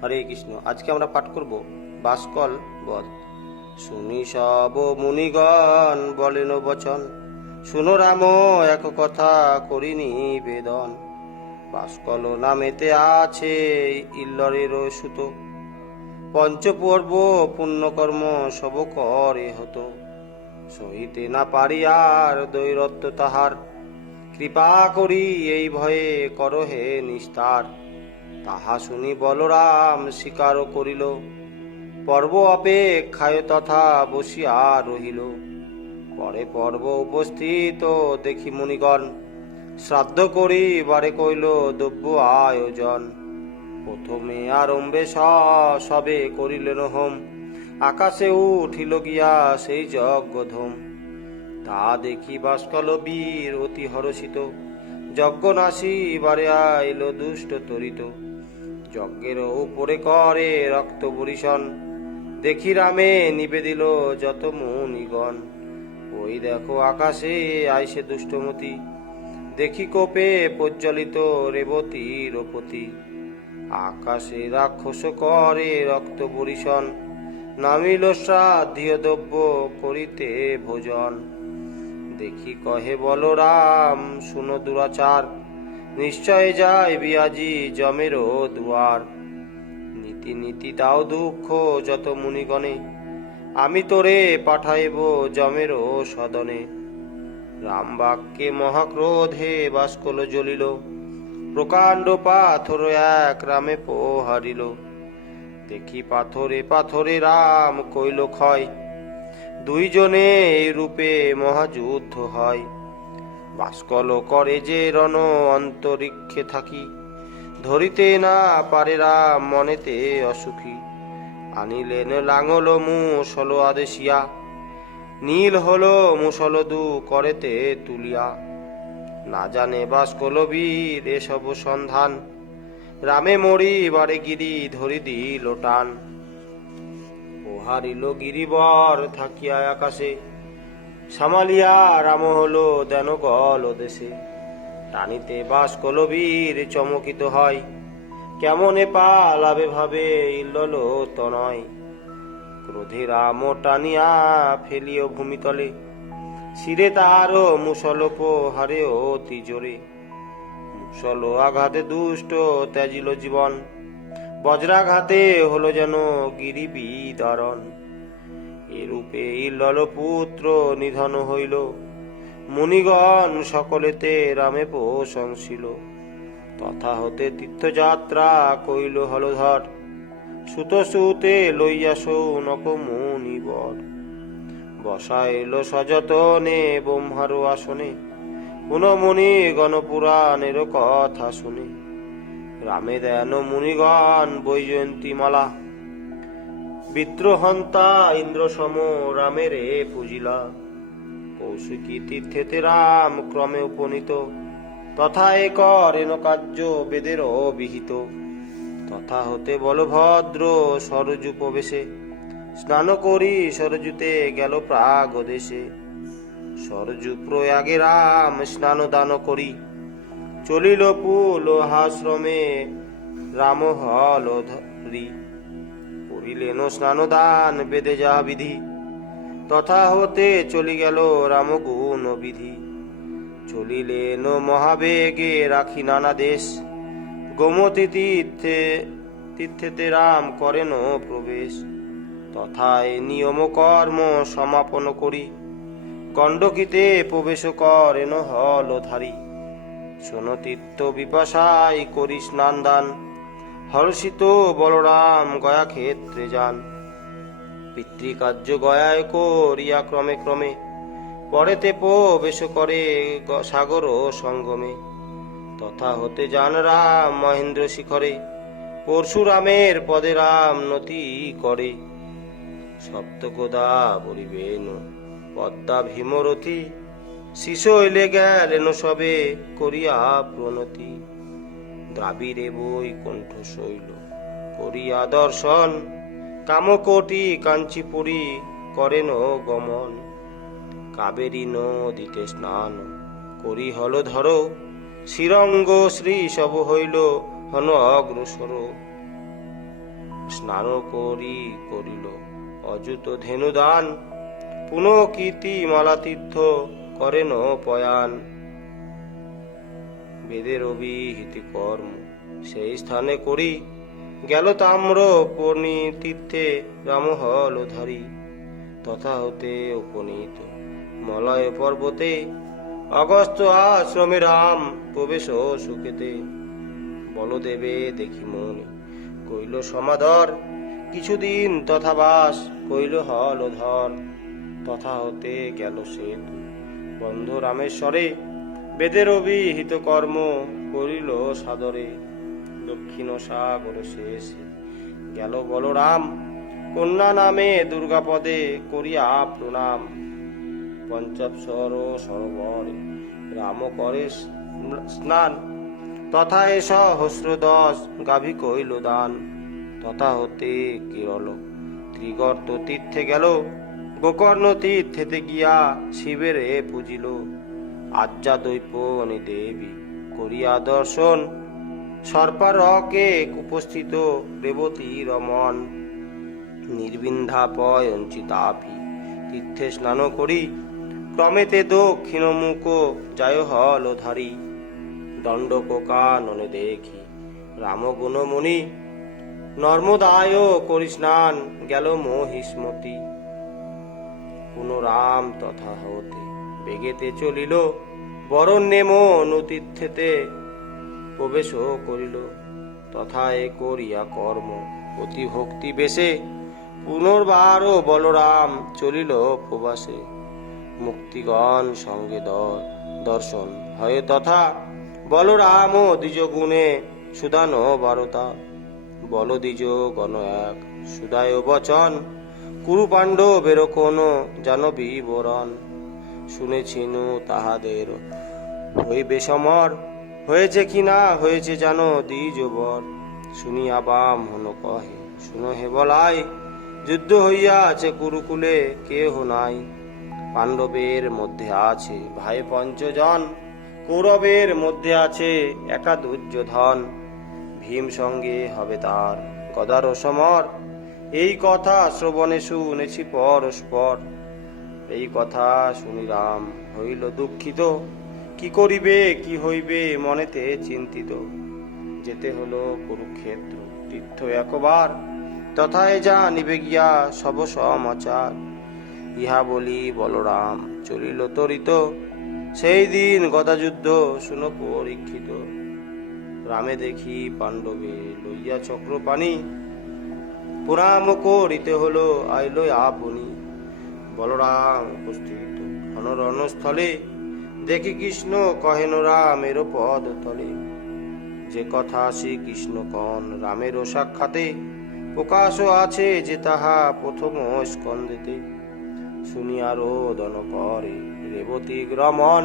হরে কৃষ্ণ। আজকে আমরা পাঠ করব বাসকল বধ। শুনি সব মুনিগণ বলেন বচন, শুনো রাম এক কথা করি নিবেদন। বাসকল নামেতে আছে ইল্লরের সুত, পঞ্চপর্ব পুণ্যকর্ম সব করে হতো। সহিতে না পারি আর দৈরত্ব তাহার, কৃপা করি এই ভয়ে করহে নিস্তার। তাহা শুনি বলরাম স্বীকার করিল, পর্ব অপেক্ষায় তথা বসিয়া রহিল। পরে পর্ব উপস্থিত দেখি মুনিগণ, শ্রাদ্ধ করি বারে কইল দ্রব্য আয়োজন। প্রথমে আরম্ভে সবে করিলেন হোম, আকাশে উঠিল গিয়া সেই যজ্ঞধূম। তা দেখি বাসকল বীর অতি হরষিত, যজ্ঞ নাশি বারে আইল দুষ্ট তরিত। যজ্ঞের উপরে করে রক্ত বরিশন, দেখি রামে নিবেদিল যত মুনিগণ। ওই দেখো আকাশে আইসে দুষ্টমতি, দেখি কোপে প্রজ্বলিত রেবতীর পতি। আকাশে রাক্ষস করে রক্ত বরিশন, নামিল শ্রাদ্ধীয় দ্রব্য করিতে ভোজন। দেখি কহে বলরাম শুনো দুরাচার, নিশ্চয় যায় বিয়াজি জমেরও দুয়ার। নীতি নীতি দাও দুঃখ যত মুনিগণে, আমি তোরে পাঠাইব জমেরও সদনে। রাম বাক্যে মহাক্রোধে বাসকল জ্বলিল, প্রকাণ্ড পাথর এক রামে পোহারিল। দেখি পাথরে পাথরে রাম কইল ক্ষয়, দুইজনে এই রূপে মহাযুদ্ধ হয়। বাসকল করে যে রণ অন্তরিক্ষে থাকি, ধরিতে না পারে রাম মনেতে অসুখী। আনিলেন লাঙল মুসল আদেশিয়া, নীল হলো মুসল দু করেতে তুলিয়া। না জানে বাসকল বীর এসব সন্ধান, রামে মরি বারে গিরি ধরি দিল টান। পোহারিল গিরিবর থাকিয়া আকাশে, সামালিয়া রাম হলো দেন গল দেশে। টানিতে বাসকল বীর চমকিত হয়, কেমনে পালাবে ভাবে ইল্লল তনয়। ক্রোধে রাম টানিয়া ফেলিও ভূমিতলে, শিরে তার মুসল পোহারে অতি জোরে। মুসল আঘাতে দুষ্ট ত্যাজিল জীবন, বজ্রাঘাতে হলো যেন গিরি বিদারণ। এরূপে ইল্লল পুত্র নিধন হইল, মুনিগণ সকলেতে রামে প্রশংসিল। তথা হতে তীর্থযাত্রা কইল হলধর, সুত সুতে লইয়া সৌনক মুনিবর। বসাইল সযতনে ব্রহ্মার আসনে, পুনমুনি গণপুরাণের কথা শুনে। রামে দেন মুনিগণ বৈজয়ন্তী মালা, বিদ্রোহন্তা ইন্দ্র সম রামেরে পূজিলা। কৌশিকী তীর্থেতে রাম ক্রমে উপনীত, তথা এ করেন কার্য বেদের বিহিত। তথা হতে বলভদ্র সরযূ প্রবেশে, স্নান করি সরযূতে গেল প্রাগ দেশে। সরযূ প্রয়াগে রাম স্নান দান করি, চলিল পুল হাশ্রমে রাম হল ধরি। করিলেন স্নান দান বেদে যাহা বিধি, তথা হতে চলি গেল রাম গুণ বিধি। চলিলেন মহাবেগে রাখি নানা দেশ, গোমতী তীর্থেতে রাম করেন প্রবেশ। তথায় নিয়ম কর্ম সমাপন করি, গণ্ডকীতে প্রবেশ করেন হলধারী। শোন তীর্থ বিপাশায় করি স্নান দান, হর্ষিত বলরাম গয়া ক্ষেত্রে যান। পিতৃকার্য গয়ায় করিয়া ক্রমে ক্রমে, পরেতে প্রবেশ করে সাগর সঙ্গমে। তথা হতে যান রাম মহেন্দ্র শিখরে, পরশুরামের পদে রাম নতি করে। সপ্ত গোদাবরী বেণু পদ্মা ভীমরথী, শিশু হইলে গেলেন সবে করিয়া প্রণতি। দ্রাবিড়ে বই কণ্ঠ শৈল করিয়া দর্শন, কামকোটি কাঞ্চিপুরী করেন গমন। কাবেরী নদীতে স্নান করি হল ধর, শ্রীরঙ্গ শ্রী সব হইল হন অগ্রসর। স্নান করিল অযুত ধেনুদান, পুনঃ কীর্তি মালাতীর্থ করেন পয়ান। বেদের অভিহিত কর্ম সেই স্থানে করি, গেল তাম্র পর্ণি তীর্থে রাম হল ধারী। তথা হতে উপনীত মলয় পর্বতে, অগস্ত্য আশ্রমে রাম প্রবেশ সুখেতে। বলদেবে দেখি মনে কইল সমাদর, কিছুদিন তথা বাস কইল হল ধর। তথা হতে গেল সেতু বন্ধ রামেশ্বরে, বেদের অভিহিত কর্ম করিল সাদরে। দক্ষিণ সাগর শেষে গেল বলরাম, কন্যা নামে দুর্গাপদে করিয়া প্রণাম। পঞ্চাবসর সরোবরে রাম করে স্নান, তথা সহস্র দশ গাভী কইল দান। তথা হতে কেরল ত্রিগর্ত তীর্থে গেল, গোকর্ণ তীর্থেতে গিয়া শিবেরে পুজিল। আজ্ঞা দৈপনী দেবী করিয়া দর্শন, সর্পারকে উপস্থিত রেবতী রমন। নির্বিন্ধাপয়ঞ্চিতাপি তীর্থে স্নান করি, ক্রমেতে দক্ষিণ মুখ যায় হল ধারী। দণ্ডক কাননে দেখি রাম গুণমণি, নর্মদায় করি স্নান গেল মহিষ্মতি। পুনরাম তথা হতে বেগেতে চলিল, বরণ্যে মনুতীর্থেতে প্রবেশ করিল। তথা এ করিয়া কর্ম অতি ভক্তি বেশে, পুনর্বার বলরাম চলিল প্রবাসে। মুক্তিগণ সঙ্গে দর্শন হয় তথা, বলরাম দ্বিজ গুণে সুদান বারতা। বল দ্বিজ গণ এক সুদায় বচন, কুরু পাণ্ডবের কোন জানবি বরণ। শুনেছিনু তাহাদের হইবে সমর, হয়েছে কি না হয়েছে জানো দ্বিজ বর। শুনিয়া ব্রাহ্মণ কহে শুনো হে বলাই, যুদ্ধ হইয়াছে কুরুকুলে কেহ নাই। পাণ্ডবের মধ্যে আছে ভাই পঞ্চজন, কৌরবের মধ্যে আছে একা দুর্যোধন। ভীম সঙ্গে হবে তার গদার সমর, এই কথা শ্রবণে শুনেছি পরস্পর। এই কথা শুনি রাম হইল দুঃখিত, কি করিবে কি হইবে মনেতে চিন্তিত। যেতে হলো কুরুক্ষেত্র তীর্থ একবার, তথায় জানিবে গিয়া সব সমাচার। ইহা বলি বলরাম চলিল তরিত, সেই দিন গদাযুদ্ধ শুনো পরীক্ষিত। রামে দেখি পাণ্ডবে লইয়া চক্রপাণি, পুরাম করিতে হলো আইল আপনি। বলরাম উপস্থিত ঘন রণস্থলে, দেখি কৃষ্ণ কহেন রামের পদ তলে। যে কথা শ্রীকৃষ্ণ কন রামের সাক্ষাতে, প্রকাশ আছে যে তাহা প্রথম স্কন্ধেতে। শুনিয়া রোদন করে রেবতী গ্রমণ,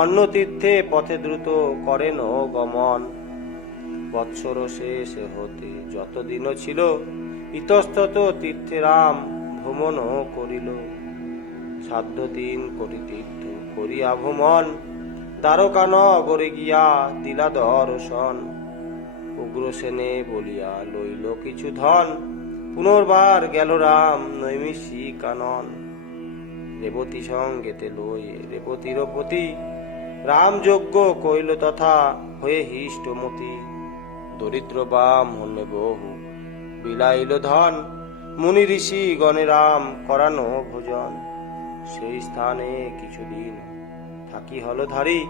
অন্য তীর্থে পথে দ্রুত করেন গমন। বৎসর শেষে হতে যতদিন ছিল, ইতস্তত তীর্থে রাম ভ্রমণ করিল। সাধ্য দিন করি তীর্থ করিয়া ভ্রমণ, দ্বারকা নগরে গিয়া দিলা দর্শন। উগ্রসেনে বলিয়া লইল কিছু ধন, পুনর্বার গেল রাম নৈমিষী কানন। রেবতী সঙ্গেতে লই রেবতীর পতি, রাম যজ্ঞ কইল তথা হয়ে হিষ্টমতি। দরিদ্র ব্রাহ্মণে বহু বিলাইল ধন, মুনি ঋষি গণে রাম করানো ভোজন। সেই স্থানে কিছুদিন থাকি হল ধারী,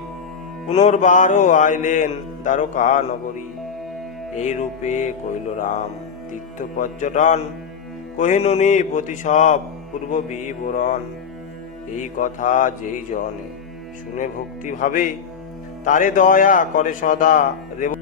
পুনর্বারও আইলেন দ্বারকা নগরী। এই রূপে কইল রাম তীর্থ পর্যটন, কহিনুনি প্রতি সব পূর্ব বিবরণ। এই কথা যেই জনে শুনে ভক্তি ভাবে, তারে দয়া করে সদা রেব